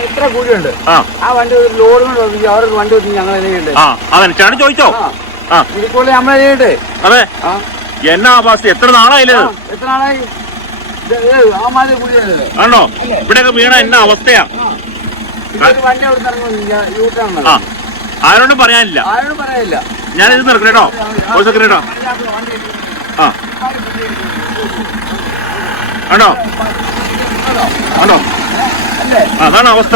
എത്ര കൂലിയുണ്ട് ആ വണ്ടി ഒരു ലോഡ് കൊണ്ട് വന്നിട്ട് അവർക്ക് വണ്ടി വെച്ച് ഞങ്ങൾ ചെയ്യണ്ടേ? അതന്നെ ചേട്ടൻ ചോദിച്ചോ. ഇതുപോലെ നമ്മളെ ചെയ്യട്ടെ. അതെ, എന്നാ അവസ്ഥ? എത്ര നാളായില്ലേ? എത്ര നാളായി ആ മാതിരി കൂലിയല്ലേ ആണോ? ഇവിടെയൊക്കെ വീണ എന്നാ അവസ്ഥയാ? വണ്ടി അവിടെ ഇറങ്ങും യൂട്ടാണ്. ആരോടും പറയാനില്ല, ആരോടും പറയാനില്ല. ഞാനിത് നിർക്കണേട്ടോ, ഒരു സെക്കൻഡ് കേട്ടോ. ആണോ ആണോ? അതാണ് അവസ്ഥ.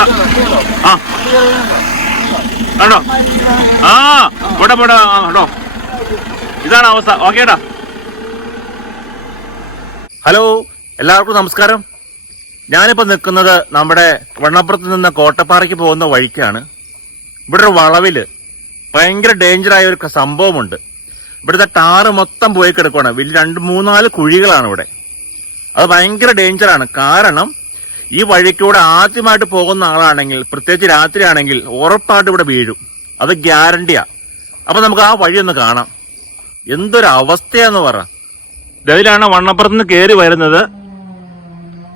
ആണോ? ഇവിടെ ആണോ? ഇതാണ് അവസ്ഥ. ഓക്കേടാ. ഹലോ, എല്ലാവർക്കും നമസ്കാരം. ഞാനിപ്പോ നിൽക്കുന്നത് നമ്മുടെ വണ്ണപ്പുറത്ത് നിന്ന് കോട്ടപ്പാറയ്ക്ക് പോകുന്ന വഴിക്കാണ്. ഇവിടെ ഒരു വളവില് ഭയങ്കര ഡേഞ്ചറായ ഒരു സംഭവമുണ്ട്. ഇവിടുത്തെ ടാറ് മൊത്തം പോയി കിടക്കുവാണ്. വലിയ 2-3-4 കുഴികളാണ് ഇവിടെ. അത് ഭയങ്കര ഡേഞ്ചറാണ്. കാരണം ഈ വഴിക്കൂടെ ആദ്യമായിട്ട് പോകുന്ന ആളാണെങ്കിൽ, പ്രത്യേകിച്ച് രാത്രിയാണെങ്കിൽ ഉറപ്പായിട്ട് ഇവിടെ വീഴും. അത് ഗ്യാരണ്ടിയാ. അപ്പൊ നമുക്ക് ആ വഴി ഒന്ന് കാണാം. എന്തൊരു അവസ്ഥയാന്ന് പറ. ഇതിലാണ് വണ്ണപ്പുറത്ത് നിന്ന് കയറി വരുന്നത്.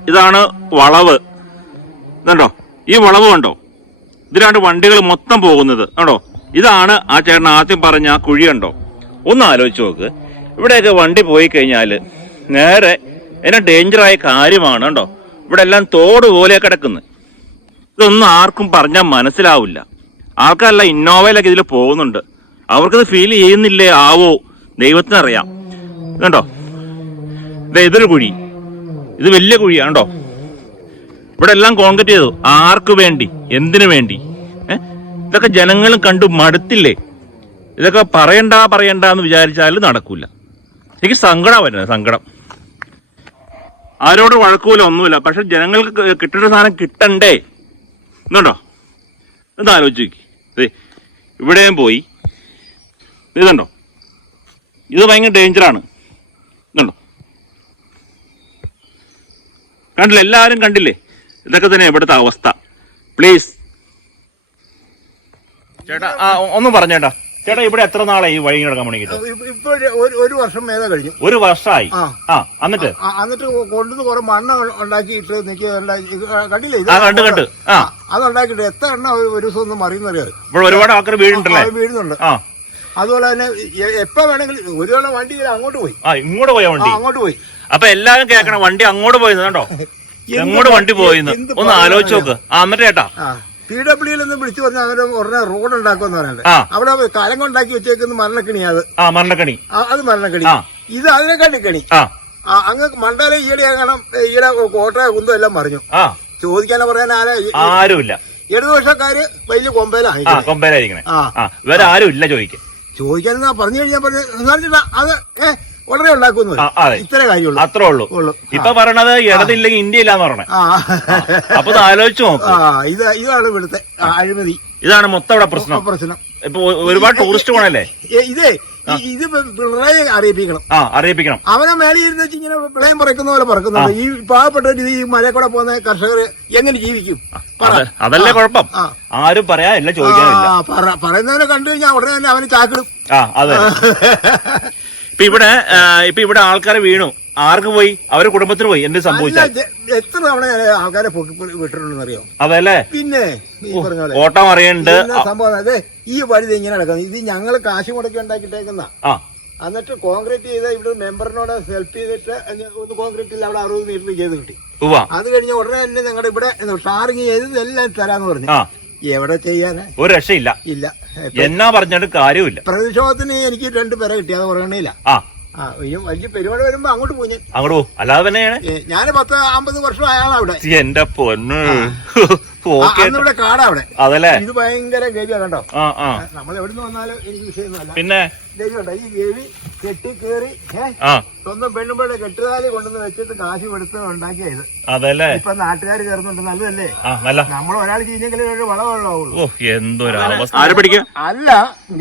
ഇതാണ് വളവ്. ഇതുണ്ടോ? ഈ വളവ് കണ്ടോ? ഇതിലാണ് വണ്ടികൾ മൊത്തം പോകുന്നത്. കണ്ടോ? ഇതാണ് ആ ചേട്ടൻ ആദ്യം പറഞ്ഞ ആ കുഴി. കണ്ടോ? ഒന്ന് ആലോചിച്ച് നോക്ക്. ഇവിടെയൊക്കെ വണ്ടി പോയി കഴിഞ്ഞാൽ നേരെ എന്നാ ഡേഞ്ചറായ കാര്യമാണ്. കണ്ടോ? ഇവിടെ എല്ലാം തോട് പോലെ കിടക്കുന്നത്. ഇതൊന്നും ആർക്കും പറഞ്ഞാൽ മനസ്സിലാവില്ല. ആൾക്കാരല്ല ഇന്നോവയിലൊക്കെ ഇതിൽ പോകുന്നുണ്ട്. അവർക്കത് ഫീൽ ചെയ്യുന്നില്ലേ ആവോ? ദൈവത്തിനറിയാം. കണ്ടോ? ഇതൊരു കുഴി. ഇത് വലിയ കുഴിയാണ്. കണ്ടോ? ഇവിടെ എല്ലാം കോൺക്രീറ്റ് ചെയ്തു. ആർക്ക് വേണ്ടി? എന്തിനു വേണ്ടി? ഇതൊക്കെ ജനങ്ങളും കണ്ടു മടുത്തില്ലേ? ഇതൊക്കെ പറയണ്ട എന്ന് വിചാരിച്ചാലും നടക്കൂല. എനിക്ക് സങ്കടം വരുന്നത്, സങ്കടം. ആരോട് വഴക്കൂല, ഒന്നുമില്ല. പക്ഷെ ജനങ്ങൾക്ക് കിട്ടേണ്ട സാധനം കിട്ടണ്ടേ? ഇതുണ്ടോ? എന്താ ആലോചിച്ച് ഇവിടെയും പോയി. ഇതുണ്ടോ? ഇത് ഭയങ്കര ഡേഞ്ചറാണ്. ഇതുണ്ടോ? കണ്ടില്ലേ? എല്ലാവരും കണ്ടില്ലേ? ഇതൊക്കെ തന്നെ ഇവിടുത്തെ അവസ്ഥ. പ്ലീസ് ചേട്ടാ ഒന്നും പറഞ്ഞേട്ടാ. ചേട്ടാ, ഇവിടെ എത്ര നാളായി ഈ വഴി കിടക്കാൻ തുടങ്ങിയിട്ട്? ഇപ്പൊ ഒരു വർഷം മേലെ കഴിഞ്ഞു. ഒരു വർഷമായി. എന്നിട്ട് കൊണ്ടുവന്ന് കുറെ മണ്ണ് ഉണ്ടാക്കിയിട്ട് കണ്ടില്ലേ? കണ്ട് അതുണ്ടാക്കിയിട്ട് എത്ര എണ്ണ ഒരു ദിവസം ഒന്നും മറിയുന്നറിയാറ്. ഇവിടെ ഒരുപാട് ആൾക്കാർ വീഴുന്നുണ്ട്. അതുപോലെ തന്നെ എപ്പോ വേണമെങ്കിലും ഒരു തവണ വണ്ടി അങ്ങോട്ട് പോയി. ഇങ്ങോട്ട് പോയ വണ്ടി അങ്ങോട്ട് പോയി. അപ്പൊ എല്ലാരും കേൾക്കണം, വണ്ടി അങ്ങോട്ട് പോയത് കണ്ടോ? എങ്ങോട്ട് വണ്ടി പോയിന്ന് ഒന്ന് ആലോചിച്ച് നോക്ക്. എന്നിട്ട് ചേട്ടാ, PWയിൽ നിന്ന് വിളിച്ചു പറഞ്ഞാൽ അവര് ഉടനെ റോഡ് ഉണ്ടാക്കുമെന്ന് പറയുന്നത്. അവിടെ കരം കൊണ്ടാക്കി വെച്ചേക്കുന്ന മരണക്കണി. മരണക്കണി. അത് മരണക്കണി. ഇത് അതിനെക്കാട്ടി കണി. അങ്ങ് മണ്ഡലം ഈടെ കോട്ടയ കുന്തം എല്ലാം പറഞ്ഞു. ചോദിക്കാനോ പറയാൻ ആരുമില്ല. ഇടതുപക്ഷക്കാര് വലിയ കൊമ്പേലായിരിക്കണേ. വേറെ ആരും ഇല്ല ചോദിക്കാനെന്നാ പറഞ്ഞു കഴിഞ്ഞാൽ അത് വളരെ ഉണ്ടാക്കുന്നു. ഇത്ര കാര്യമുള്ളൂ, അത്രേ ഉള്ളൂ. ഇപ്പൊ പറയണത് ഇടതില്ലെങ്കിൽ ഇന്ത്യ ഇല്ലാന്ന് പറഞ്ഞേ. അപ്പൊ ആലോചിച്ചു നോക്കും. ഇതാണ് ഇവിടുത്തെ അഴിമതി. ഇതാണ് മൊത്തം ഇവിടെ പ്രശ്നം. ഇപ്പൊ ഒരുപാട് ടൂറിസ്റ്റ് പോണല്ലേ? ഇത് പിണറായി അറിയിപ്പിക്കണം. അവനെ മേലെ ഇരുന്ന് വെച്ച് ഇങ്ങനെ വിളയം പറക്കുന്ന പോലെ പറക്കുന്നുണ്ട്. ഈ പാവപ്പെട്ടവർ ഈ മഴ കൂടെ പോകുന്ന കർഷകർ എങ്ങനെ ജീവിക്കും? അതല്ലേ കുഴപ്പം. ആരും പറയാനില്ല, ചോദിക്കാനില്ല. പറയുന്നവനെ കണ്ടു കഴിഞ്ഞാൽ ഉടനെ തന്നെ അവന് ചാക്കിടും. അതെ. ഇപ്പൊ ഇവിടെ ആൾക്കാരെ വീണു. ആർക്ക് പോയി? അവരുടെ കുടുംബത്തിന് പോയി. എന്ത് സംഭവിച്ചാൽ? എത്ര തവണ ആൾക്കാരെ വിട്ടിട്ടുണ്ടെന്ന് അറിയാം. അതല്ലേ? പിന്നെ ഓട്ടം അറിയണ്ട് സംഭവം. അതെ, ഈ വഴി ഇങ്ങനെ നടക്കുന്നത്. ഇത് ഞങ്ങള് കാശ് മുടക്കി ഉണ്ടാക്കിയിട്ടേക്കുന്ന. എന്നിട്ട് കോൺക്രീറ്റ് ചെയ്ത ഇവിടെ മെമ്പറിനോട് ഹെൽപ്പ് ചെയ്തിട്ട് ഒന്ന് കോൺക്രീറ്റിൽ അവിടെ 60 മീറ്റർ ചെയ്ത് കിട്ടി. അത് കഴിഞ്ഞ ഉടനെ തന്നെ ഞങ്ങളുടെ ഇവിടെ ടാറിങ് ചെയ്ത് എല്ലാം തരാന്ന് പറഞ്ഞു. എവിടെ ചെയ്യാനാ? ഒരു രക്ഷയില്ല. ഇല്ല. എന്നാ പറഞ്ഞിട്ട് കാര്യമില്ല. പ്രതിഷേധത്തിന് എനിക്ക് 2 പേരെ കിട്ടിയാതെ പറയണില്ല. വലിയ പരിപാടി വരുമ്പോ അങ്ങോട്ട് പോയി. അങ്ങോട്ട് പോകും. അല്ലാതെ തന്നെയാണ്. ഞാൻ 10-50 വർഷം അയാളാ അവിടെ. എന്റെ പൊന്ന്, ഇവിടെ കാടാ അവിടെ. അതല്ലേ? ഇത് ഭയങ്കര ഗവിയാ. കണ്ടോ? നമ്മൾ എവിടുന്ന് വന്നാലും എനിക്ക് വിഷയമൊന്നുമല്ല. പിന്നെ ഗവിയുണ്ടോ? ഈ ഗവി കെട്ടി കേറി സ്വന്തം പെണ്ണുമ്പോഴെ കെട്ടുകാലി കൊണ്ടുവന്ന് വെച്ചിട്ട് കാശ് എടുത്ത് ഉണ്ടാക്കിയത്. അതല്ലേ? ഇപ്പൊ നാട്ടുകാർ ചേർന്നുണ്ട്. നല്ലതല്ലേ? നമ്മൾ ഒരാൾ ചെയ്തെങ്കിലും ഒരു വളമുള്ളൂ. എന്തൊരു അല്ല,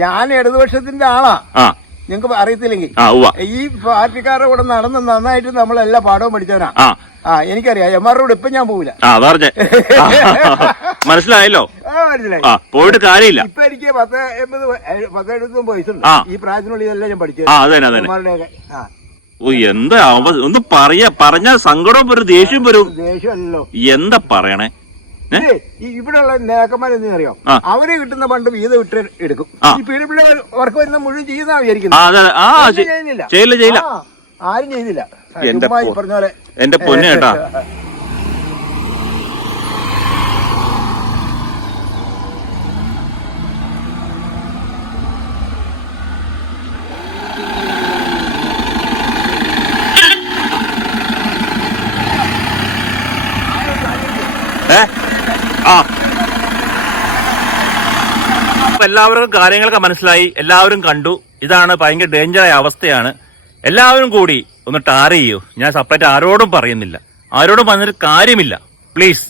ഞാൻ ഇടതുപക്ഷത്തിന്റെ ആളാ. നിങ്ങക്ക് അറിയത്തില്ലെങ്കിൽ ഈ പാർട്ടിക്കാരുടെ കൂടെ നടന്ന് നന്നായിട്ട് നമ്മൾ എല്ലാ പാഠവും പഠിച്ചവനാ. എനിക്കറിയാം. MR റോഡ് ഇപ്പൊ ഞാൻ പോവില്ല. മനസ്സിലായല്ലോ? മനസ്സിലായി. പോയിട്ട് കാര്യമില്ല. ഇപ്പൊ എനിക്ക് 10-70 വയസ്സുണ്ട്. ഈ പ്രായത്തിനുള്ളിൽ ഇതെല്ലാം ഞാൻ പഠിച്ചത്. എന്താ ഒന്ന് പറഞ്ഞാൽ സങ്കടവും വരും, ദേഷ്യം വരും. ദേഷ്യമല്ലോ. എന്താ പറയണേ? ഇവിടെയുള്ള നേതാക്കന്മാരെന്ന് അറിയാം, അവര് കിട്ടുന്ന ഫണ്ട് വീതം ഇട്ട് എടുക്കും. ഈ പീഡിപ്പിള്ള വർക്ക് വരുന്ന മുഴുവൻ ചെയ്യുന്ന വിചാരിക്കുന്നത്. ചെയ്യില്ല ആരും ചെയ്യുന്നില്ല. പറഞ്ഞ പോലെ എന്റെ പൊന്നു കേട്ടാ. എല്ലാവർക്കും കാര്യങ്ങളൊക്കെ മനസ്സിലായി, എല്ലാവരും കണ്ടു. ഇതാണ് ഭയങ്കര ഡേഞ്ചറായ അവസ്ഥയാണ്. എല്ലാവരും കൂടി ഒന്ന് ടാർ ചെയ്യൂ. ഞാൻ സെപ്പറേറ്റ് ആരോടും പറയുന്നില്ല, ആരോടും പറഞ്ഞൊരു കാര്യമില്ല. പ്ലീസ്.